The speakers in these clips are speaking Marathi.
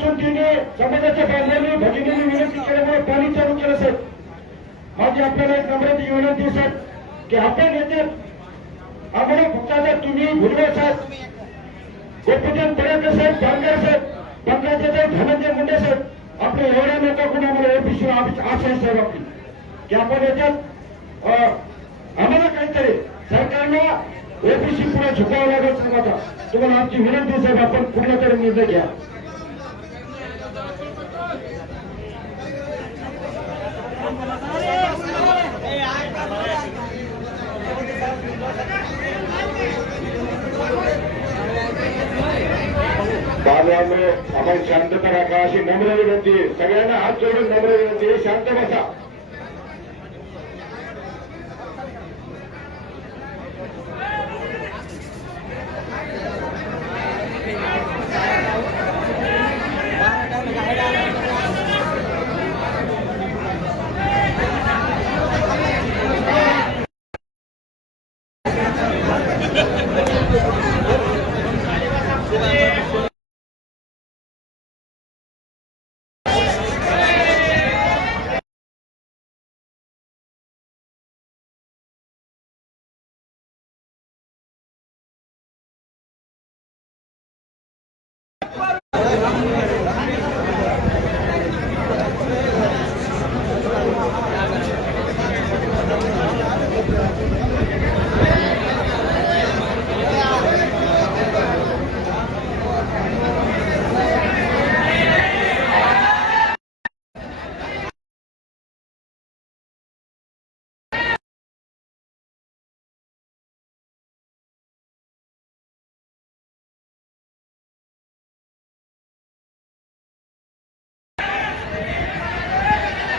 असून तिने समाजाच्या बांधवांनी भगिनींनी विनंती केल्यामुळे पाणी चालू केलं साहेब. माझी आपल्याला एक नम्रतेची विनंती आहे, की आपण येते आम्हाला फक्त तुम्ही भुजबळ साहेब. गोपीचंद पडळकर साहेब बांगर साहेब पंकजा साहेब धनंजय मुंडे साहेब आपले एवढ्या नेता कुणामुळे ओबीसी आशय साहेब आपली. की आपण याच्यात आम्हाला काहीतरी सरकारला ओबीसी पुढे झुकावं लागेल साहेब तुम्हाला आमची विनंती साहेब आपण कुठला तरी निर्णय घ्या. बांधवांनो आपण शांतता राखा अशी नम्र विनंती. सगळ्यांना हात जोडून नम्र विनंती. शांत बसा.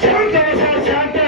शांत बसा शांत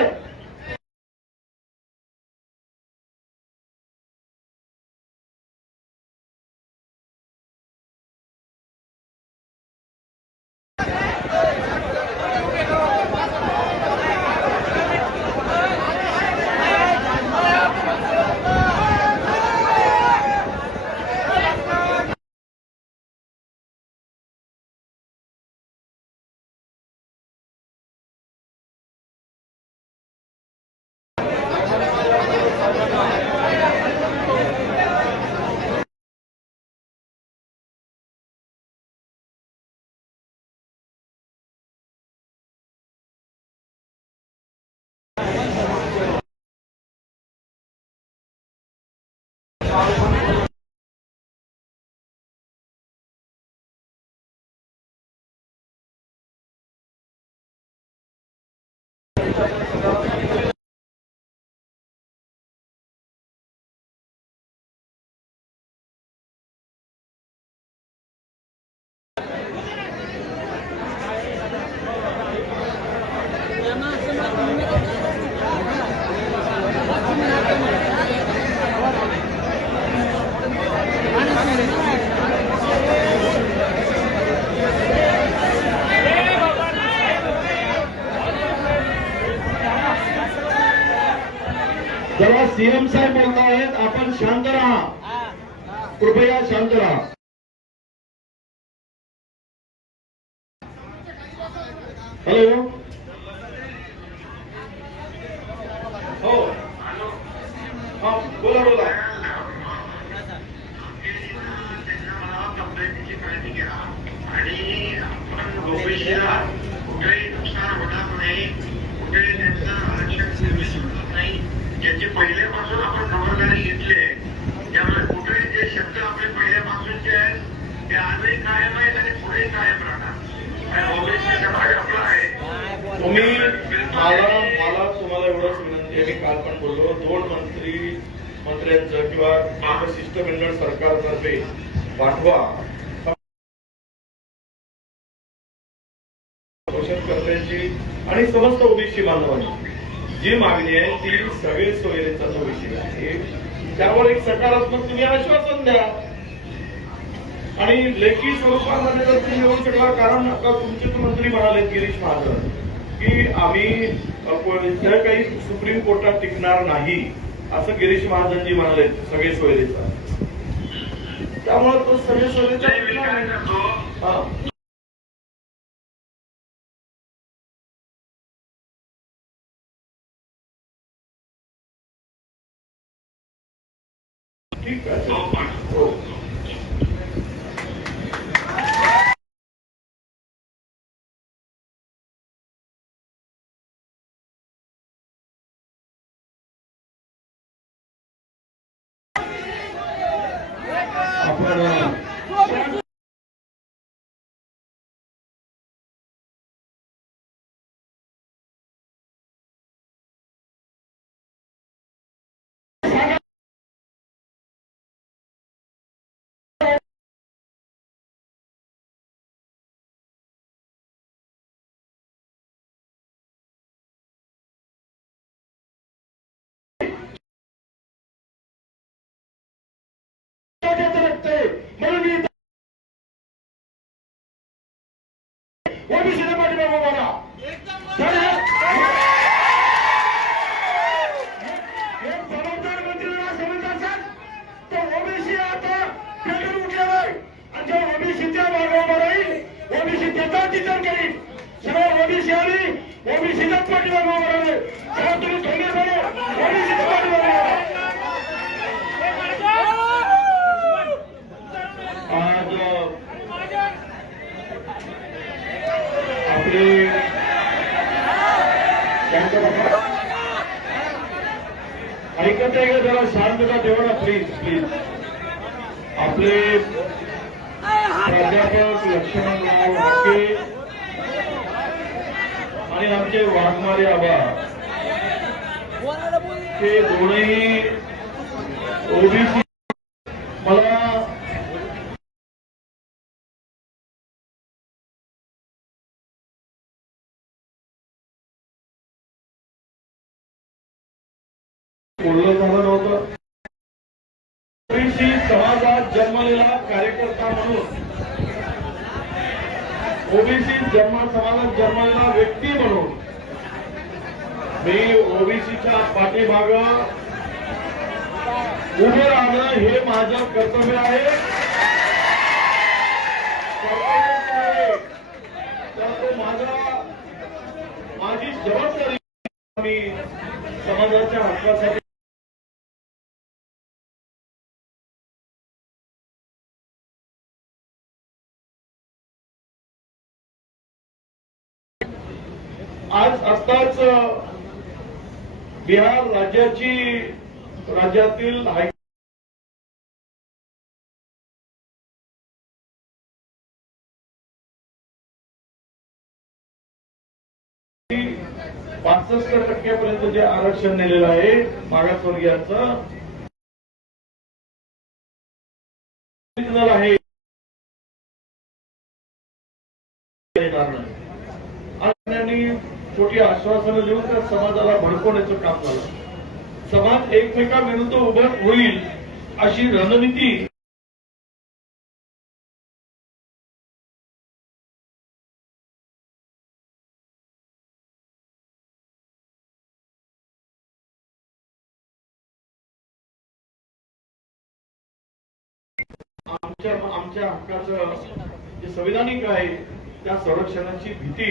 जेव्हा सीएम साहेब बोलत आहेत आपण शांत राहा. कृपया शांत राहा. हॅलो आपले पहिल्यापासूनचे आहेत. ते आजही कायम आहेत आणि पुढे कायम राहणार. आणि ओबीसीचा आपला आहे. तुम्ही मला मला तुम्हाला एवढंच विनंती आहे. मी काल पण बोललो. दोन मंत्री मंत्र्यांचं किंवा शिष्टमंडळ सरकारतर्फे पाठवा. पोषणकर्त्यांची आणि समस्त ओबीसी बांधवांची जी मागणी आहे ती सगळे सोयरेचा जो विषय आहे. त्यावर एक सकारात्मक तुम्ही आश्वासन द्या. आणि लेखी स्वरूपामध्ये जर तुम्ही येऊ शकला कारण आता तुमचे मंत्री म्हणाले गिरीश महाजन की आम्ही काही सुप्रीम कोर्टात टिकणार नाही असं गिरीश महाजनजी म्हणाले सगळे सोयरेचा. त्यामुळे तो सगळे सोयरेचा Hoje será मला बोललं झालं नव्हतं समाजात जन्मलेला कार्यकर्ता म्हणून ओबीसी जन्म समाजात जन्मलेला व्यक्ती म्हणून. मी ओबीसीच्या पाठीमाग उभे राहणं हे माझं कर्तव्य आहे. तर माझा माझी जबाबदारी मी समाजाच्या हक्कासाठी आज आत्ताच बिहार राज्याची राज्यातील हाय पासष्ट टक्क्यापर्यंत जे आरक्षण नेलेलं आहे मागासवर्गीयांचं आहे आणि छोटी आश्वासनं देऊन त्या समाजाला भडकवण्याचं काम झालं. समाज एकमेकाविरुद्ध उभं होईल अशी रणनीती आमच्या आमच्या हक्काचं जे संविधानिक आहे त्या संरक्षणाची भीती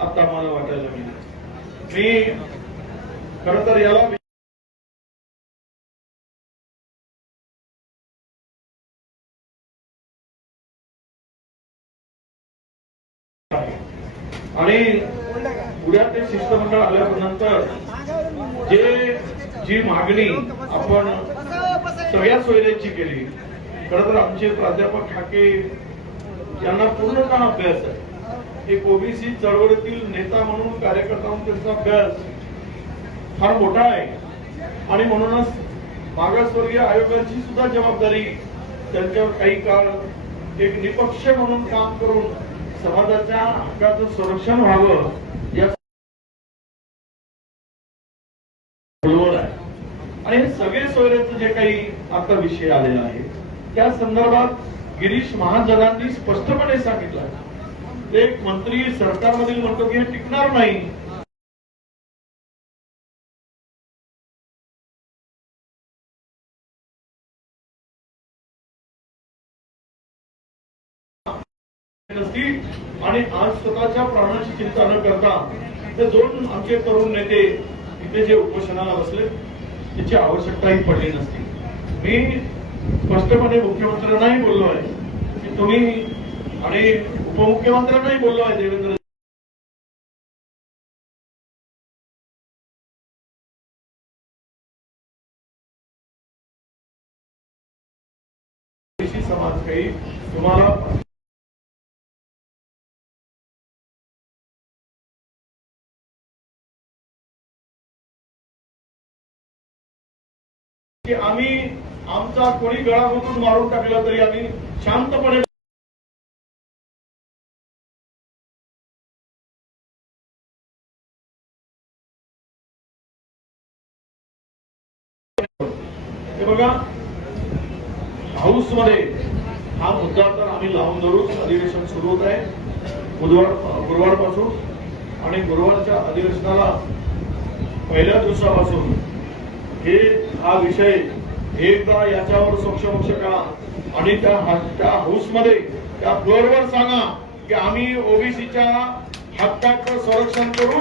आता मला वाटायला लागली. मी खर तर याला आणि उद्या ते शिष्टमंडळ आल्यानंतर जे जी मागणी आपण सगळ्या सोयऱ्यांची केली खर तर आमचे प्राध्यापक ठाके यांना पूर्णतः अभ्यास आहे. एक ओबीसी चळवळीतील नेता म्हणून कार्यकर्ता म्हणून त्यांचा अभ्यास फार मोठा आहे. आणि म्हणूनच मागासवर्गीय आयोगाची सुद्धा जबाबदारी त्यांच्यावर काही काळ एक निपक्ष म्हणून काम करून समाजाच्या हक्काचं संरक्षण व्हावं या आहे. आणि हे सगळे सोयऱ्याचं जे काही आता विषय आलेला आहे त्या संदर्भात गिरीश महाजनांनी स्पष्टपणे सांगितलं ते एक मंत्री सरकारमधील म्हणतो की हे टिकणार नाही. आणि आज स्वतःच्या प्राणाची चिंता न करता ते दोन आमचे तरुण नेते इथे जे उपोषणाला बसले त्याची आवश्यकताही पडली नसती. मी स्पष्टपणे मुख्यमंत्र्यांनाही बोललो आहे की तुम्ही आणि उपमुख्यमंत्र्यांनाही बोललो आहे देवेंद्र समाज काही तुम्हाला आमचा कोणी गळा घोटून मारून टाकलं तरी आम्ही शांतपणे हे बघा हाऊसमध्ये हा मुद्दा तर आम्ही लावून धरूच अधिवेशन सुरू होत आहे. बुधवार गुरुवारपासून आणि गुरुवारच्या अधिवेशनाला पहिल्या दिवसापासून हे हा विषय एकदा याच्यावर सोक्षमोक्ष करा. आणि त्या हा- त्या हाऊसमध्ये त्या फ्लोअरवर सांगा की आम्ही ओबीसीच्या हक्काचं संरक्षण करू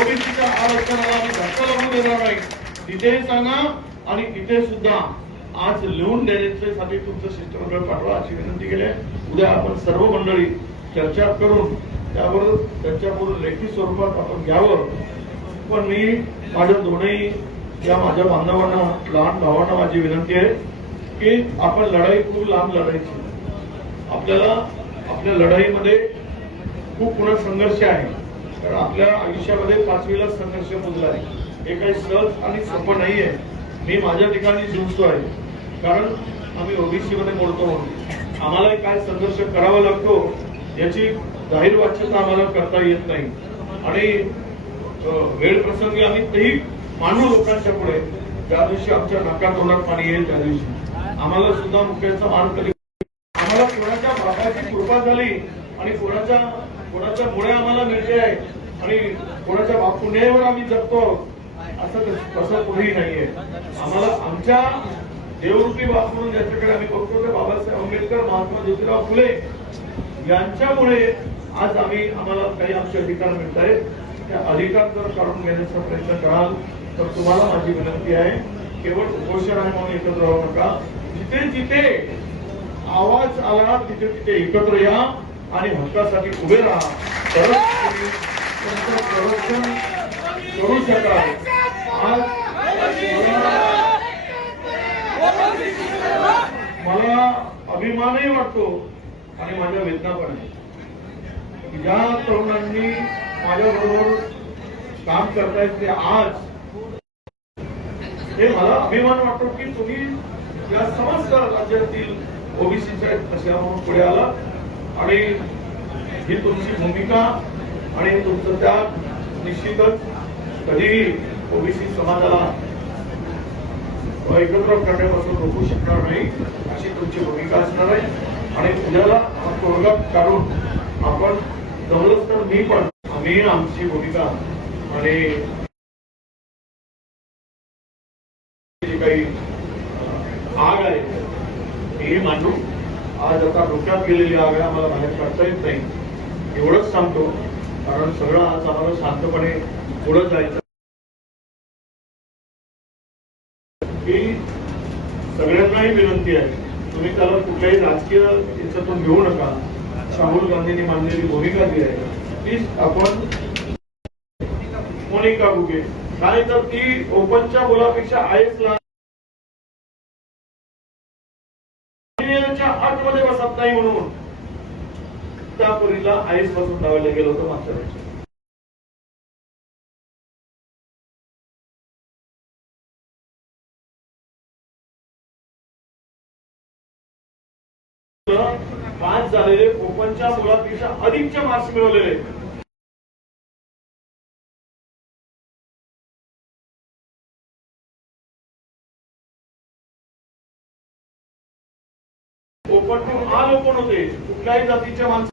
ओबीसीच्या आरक्षणाला आम्ही धक्का लागू देणार नाही. तिथेही सांगा आणि तिथे सुद्धा आज लिहून देण्यासाठी तुमचं शिष्टमंडळ पाठवा अशी विनंती केली आहे. उद्या आपण सर्व मंडळी चर्चा करून त्यावर त्यांच्याकडून लेखी स्वरूपात आपण घ्यावं. पण मी माझ्या दोनही या माझ्या बांधवांना लहान भावांना माझी विनंती आहे की आपण लढाई खूप लांब लढायची. आपल्याला आपल्या लढाईमध्ये खूप पुन्हा संघर्ष आहे. कारण आपल्या आयुष्यामध्ये पाचवीला संघर्ष मोजला आहे. हे काही सहज आणि सोपं नाही आहे. मी माझ्या ठिकाणी झुंजतो आहे. कारण आम्ही ओबीसी मध्ये मोडतो म्हणून. आम्हाला काय संघर्ष करावा लागतो याची जाहीर वाच्यता आम्हाला करता येत नाही. आणि वेळ प्रसंगी आम्ही तेही मानू लोकांच्या पुढे ज्या दिवशी आमच्या नाका तोंडात पाणी येईल त्या दिवशी. आम्हाला सुद्धा मुख्याचा मान कधी आम्हाला कोणाच्या बापाची कृपा झाली आणि कोणाच्या कोणाच्या मुळे आम्हाला मिळते आहे आणि कोणाच्या बापुण्यावर आम्ही जगतो असं तसं कुठेही नाहीये. आम्हाला आमच्या देवरूपी बापून ज्याच्याकडे आम्ही बघतो ते बाबासाहेब आंबेडकर महात्मा ज्योतिराव फुले यांच्यामुळे आज आम्ही आम्हाला काही आमचे अधिकार मिळत आहेत त्या अधिकार जर काढून घेण्याचा प्रयत्न कराल. तर तुम्हाला माझी विनंती आहे केवळ उपोषण आहे म्हणून एकत्र राहू नका. जिथे जिथे आवाज आला तिथे तिथे एकत्र या आणि हक्कासाठी उभे राहा. तरच तुमचं संरक्षण करू शकाल. आज मला- अभिमानही वाटतो आणि माझ्या वेदना पण आहे. की ज्या तरुणांनी माझ्याबरोबर काम करतायत ते आज. हे मला अभिमान वाटतो की तुम्ही या समस्त राज्यातील ओबीसीच्या तशा म्हणून पुढे आला. आणि ही तुमची भूमिका आणि तुमचं त्याग निश्चितच कधीही ओबीसी समाजाला एकत्र करण्यापासून रोखू शकणार नाही अशी तुमची भूमिका असणार आहे. आणि उद्याला हा तोडगा काढून आपण जवळच तर मी पण आम्ही आमची भूमिका आणि काही आग आहे. हे मांडू. आज आता डोक्यात गेलेली आग आहे आम्हाला बाहेर काढता येत नाही. एवढंच सांगतो कारण सगळं आज आम्हाला शांतपणे पुढे जायचं. की सगळ्यांनाही विनंती आहे तुम्ही त्याला कुठल्याही राजकीय याच्यातून घेऊ नका. राहुल गांधींनी मांडलेली भूमिका जी आहे तीच आपण मोनिका बुके नाही तर ती ओपनच्या मुलापेक्षा आयएसला नाही म्हणून त्या पोरीला आईसपासून लावायला गेलो होतो मागच्या वेळेस पाच झालेले कोकणच्या मुलापेक्षा अधिकचे मार्क्स मिळवलेले. ओपन टू आल ओपन होते. कुठल्याही जातीच्या माणसं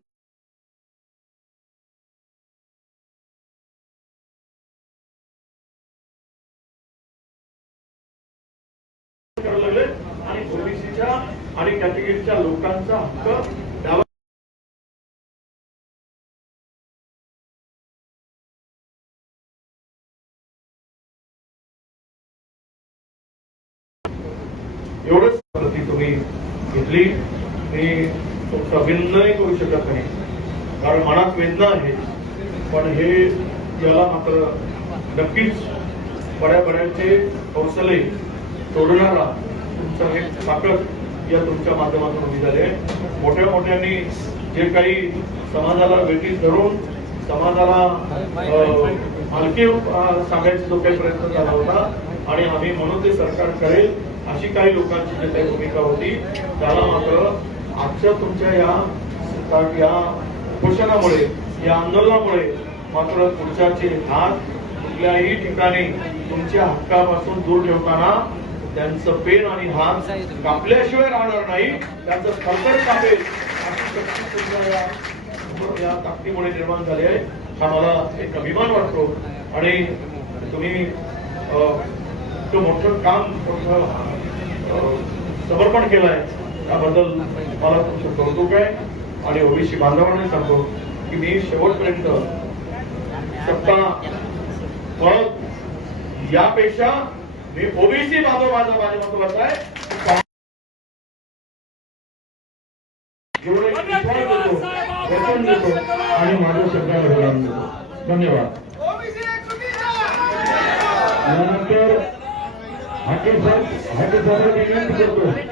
एवढंच प्रती तुम्ही घेतली मी तुमचा अभिनंदनही करू शकत नाही. कारण मनात वेदना आहे. पण हे याला मात्र नक्कीच बऱ्या बऱ्याचे कौशल्य तोडणारा तुमचं हे ताकद या तुमच्या माध्यमातून उभी झाले मोठ्या मोठ्यांनी जे काही समाजाला वेटीत धरून समाजाला अं, हलके सांगायचा जो काही प्रयत्न झाला होता. आणि आम्ही म्हणून ते सरकार करेल. अशी काही लोकांची जी काही भूमिका होती त्याला मात्र आजच्या तुमच्या या या उपोषणामुळे या आंदोलनामुळे मात्र पुढच्याचे हात कुठल्याही ठिकाणी तुमच्या हक्कापासून दूर ठेवताना त्यांचं पेन आणि हात कापल्याशिवाय राहणार नाही. त्यांचं थरथर कापेल अशी या या ताकदीमुळे निर्माण झाली आहे. हा मला एक अभिमान वाटतो. आणि तुम्ही इतकं मोठं काम मोठं समर्पण केलं आहे त्याबद्दल मला तुमचं कौतुक आहे. आणि ओबीसी बांधवांना सांगतो की मी शेवटपर्यंत सत्ता मग यापेक्षा मी ओबीसी बांधव माझा माझ्या महत्त्वाचा आहे. आणि माझं सरकार घडवून देतो धन्यवाद. यानंतर हाके साहेब हाके साहेब विनंती करतो